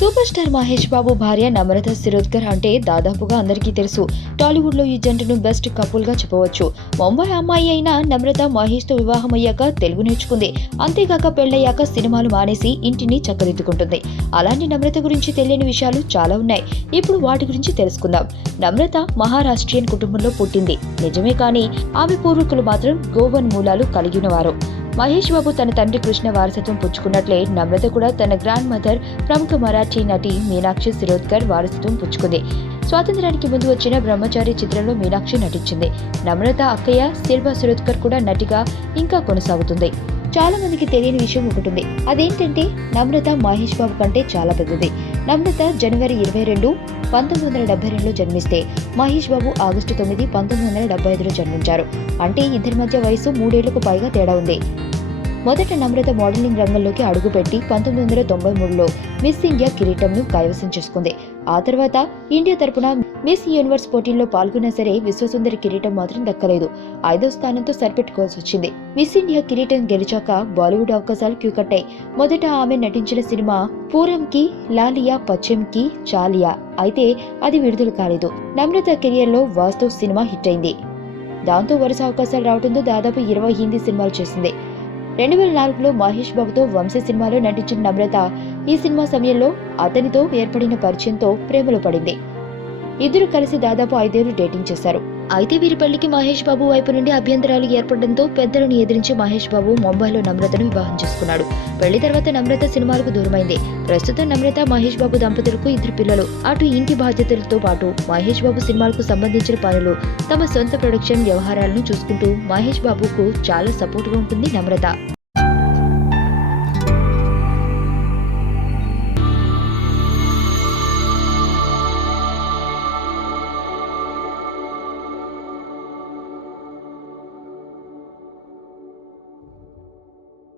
Super star Mahesh Babu భార్య నమ్రత శిరోద్కర్ అంటే దాదాపుగా అందరికీ తెలుసు. టాలీవుడ్ లో ఈ జంటను బెస్ట్ కపుల్ గా చెప్పవచ్చు. ముంబై అమ్మాయి అయిన నమ్రత మహేష్ తో వివాహం అయ్యాక తెలుగు నేర్చుకుంది. అంతేకాక పెళ్లయ్యాక సినిమాలు మానేసి ఇంటిని చక్కదిద్దుకుంటుంది. అలాంటి నమ్రత గురించి తెలియని విషయాలు చాలా ఉన్నాయి. ఇప్పుడు వాటి గురించి తెలుసుకుందాం. నమ్రత మహారాష్ట్రియన్ కుటుంబంలో పుట్టింది నిజమే, కానీ ఆమె పూర్వీకులు మాత్రం గోవన్ మూలాలు కలిగినవారు. మహేష్ బాబు తన తండ్రి కృష్ణ వారసత్వం పుచ్చుకున్నట్లే నమ్రత కూడా తన గ్రాండ్ మదర్ ప్రముఖ మరాఠీ నటి మీనాక్షి శిరోద్కర్ వారసత్వం పుచ్చుకుంది. స్వాతంత్ర్యానికి ముందు వచ్చిన బ్రహ్మచారి చిత్రంలో మీనాక్షి నటించింది. నమ్రత అక్కయ్య శిల్పా శిరోద్కర్ కూడా నటిగా ఇంకా కొనసాగుతుంది. చాలా మందికి తెలియని విషయం ఒకటి ఉంది. అదేంటంటే నమ్రత మహేష్ బాబు కంటే చాలా పెద్దది. నమ్రత జనవరి 22, 1972లో జన్మిస్తే మహేష్ బాబు ఆగస్టు 9, 1975లో జన్మించారు. అంటే ఇద్దరి మధ్య వయసు 3 ఏళ్లకు పైగా తేడా ఉంది. మొదట నమ్రత మోడలింగ్ రంగంలోకి అడుగుపెట్టి 1993లో మిస్ ఇండియా కిరీటంను కైవసం చేసుకుంది. ఆ తర్వాత ఇండియా తరపున మిస్ యూనివర్స్ పోటీల్లో పాల్గొన్నా సరే విశ్వసుందరి కిరీటం మాత్రం దక్కలేదు. 5వ స్థానంతో సరిపెట్టుకోవాల్సి వచ్చింది. మిస్ ఇండియా కిరీటం గెలిచాక బాలీవుడ్ అవకాశాలు క్యూ కట్టాయి. మొదట ఆమె నటించిన సినిమా పూరంకి లాలియా పశ్చిమ్కి చాలియా, అయితే అది విడుదల కాలేదు. నమ్రత కెరియర్ లో వాస్తవ్ సినిమా హిట్ అయింది. దాంతో వరుస అవకాశాలు రావడంతో దాదాపు 20 హిందీ సినిమాలు చేసింది. 2004లో మహేష్ బాబుతో వంశీ సినిమాలో నటించిన నమ్రత ఈ సినిమా సమయంలో అతనితో ఏర్పడిన పరిచయంతో ప్రేమలో పడింది. ఇద్దరు కలిసి దాదాపు 5 ఏళ్లు డేటింగ్ చేశారు. అయితే వీరి పెళ్లికి మహేష్ బాబు వైపు నుండి అభ్యంతరాలు ఏర్పడడంతో పెద్దలను ఎదిరించి మహేష్ బాబు ముంబైలో నమ్రతను వివాహం చేసుకున్నాడు. పెళ్లి తర్వాత నమ్రత సినిమాలకు దూరమైంది. ప్రస్తుతం నమ్రత మహేష్ బాబు దంపతులకు 2 పిల్లలు. అటు ఇంటి బాధ్యతలతో పాటు మహేష్ బాబు సినిమాలకు సంబంధించిన పనులు, తమ సొంత ప్రొడక్షన్ వ్యవహారాలను చూసుకుంటూ మహేష్ బాబుకు చాలా సపోర్టుగా ఉంటుంది నమ్రత.